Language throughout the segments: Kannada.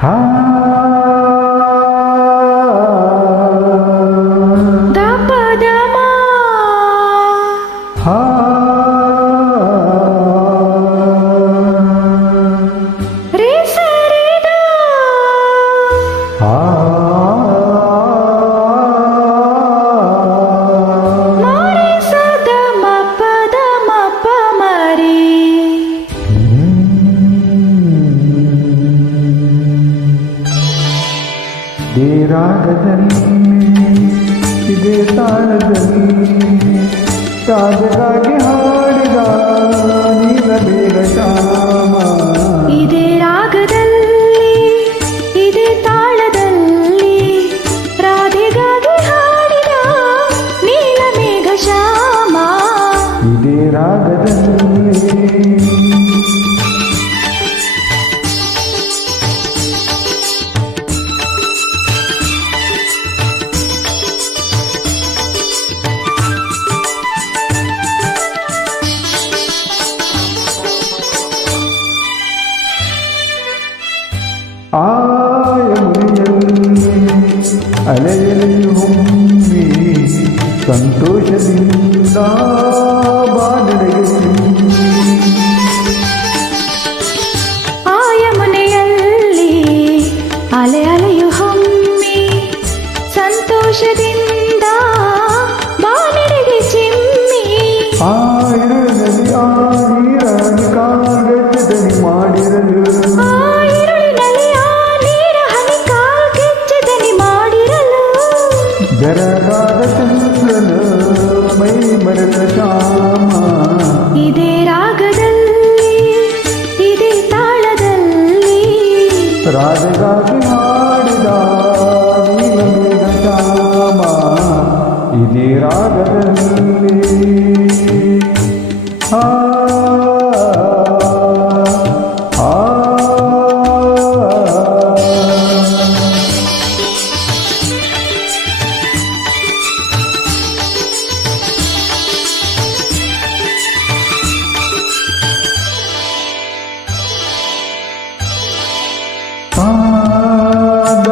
ಹಾ ಇದೇ ರಾಗದಲ್ಲಿ ಇದೇ ತಾಳದಲ್ಲಿ ರಾಜಗಾಗಿ ಹಾಡಿದ ನೀಲಮೇಘ ಶ್ಯಾಮ. ಇದೇ ರಾಗದಲ್ಲಿ ಇದೇ ತಾಳದಲ್ಲಿ ರಾಧೆಗಾಗಿ ಹಾಡಿದ ನೀಲಮೇಘ ಶ್ಯಾಮ. ಇದೇ ರಾಗದಲ್ಲಿ ಆಯಮುನಿಯಲ್ಲಿ ಅಲೆಯಲೆಯು ಹೊಮ್ಮಿ ಸಂತೋಷದಿಂದ ಬಾನಡೆಗೆ ಆಯಮುನೆಯಲ್ಲಿ ಅಲೆ ಅಲೆಯು ಹೊಮ್ಮಿ ಸಂತೋಷದಿಂದ ಬಾನಡೆಗೆ ಚಿಮ್ಮಿ. ಆ ಇರುಳಿನಲ್ಲಿ ಆ ನೀರನ್ನು ಕಾಗೆಚ್ಚದನಿ ಮಾಡಿರಲು ಬೆರಗಾದ ಚಂದ್ರನ ಮೈ ಮರೆತ ಶ್ಯಾಮ. ಇದೇ ರಾಗದಲ್ಲಿ ಇದೇ ತಾಳದಲ್ಲಿ ರಾಧೆಗಾಗಿ ಹಾಡಿದ ನೀಲಮೇಘ ಶ್ಯಾಮ. ಇದೇ ರಾಗದಲ್ಲಿ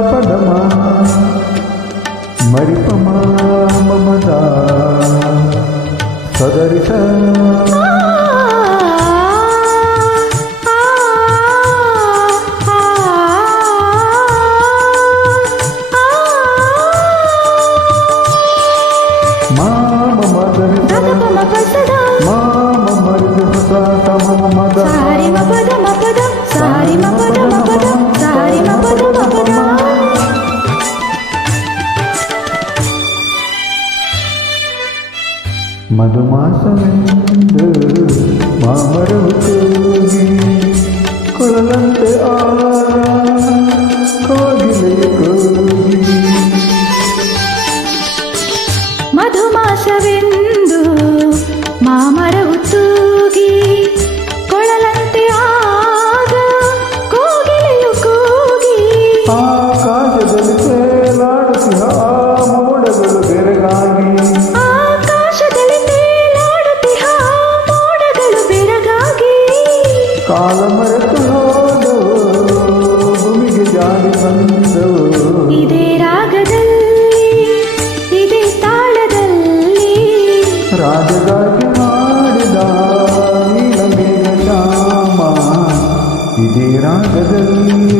ಪದಮ ಮರಿಪಮ ಮಮದ ಸದರಿಸ ಮಾಮ ಮದರಿಸ ಮಾಮ ಮರಿಸ ತಮ ಮದ ಸಾರಿ ಮಪದ ಮಪದ ಸಾರಿ ಮಪದ ಮಪದ ಸಾರಿ ಮಪದ ಮಪದ. ಮಧುಮಾಸವೆಂದು ಮಾಮರವು ಕೂಗಿ ಕೊಳಲಂತೆ ಆ ಕೋಗಿಲೆಯ ಕೂಗಿ. ಮಧುಮಾಸವೆಂದು ಮಾಮರವು ತೂಗಿ ಕೊಳಲಂತೆ ಆಗ ಕೋಗಿಲೆಯು ಕೂಗಿ. ಆಕಾಶದಲ್ಲಿ ತೇಲಾಡುತ್ತಿಹ ಆ ಮೋಡಗಳು ಬೆರಗಾಗಿ ಆಕಾಶದಲ್ಲಿ ತೇಲಾಡುತ್ತಿಹ ಮೋಡಗಳು ಬೆರಗಾಗಿ ಕಾಲ ಮರೆತು ಹೋದವು ಭೂಮಿಗೆ ಜಾರಿ ಬಂದವು. ಇದೇ ರಾಗದಲ್ಲಿ ಇದೇ ತಾಳದಲ್ಲಿ ರಾಜಗಾಗಿ ಮಾಡಿದ ನೀಲಮೇಘ ಶ್ಯಾಮ. ಇದೇ ರಾಗದಲ್ಲಿ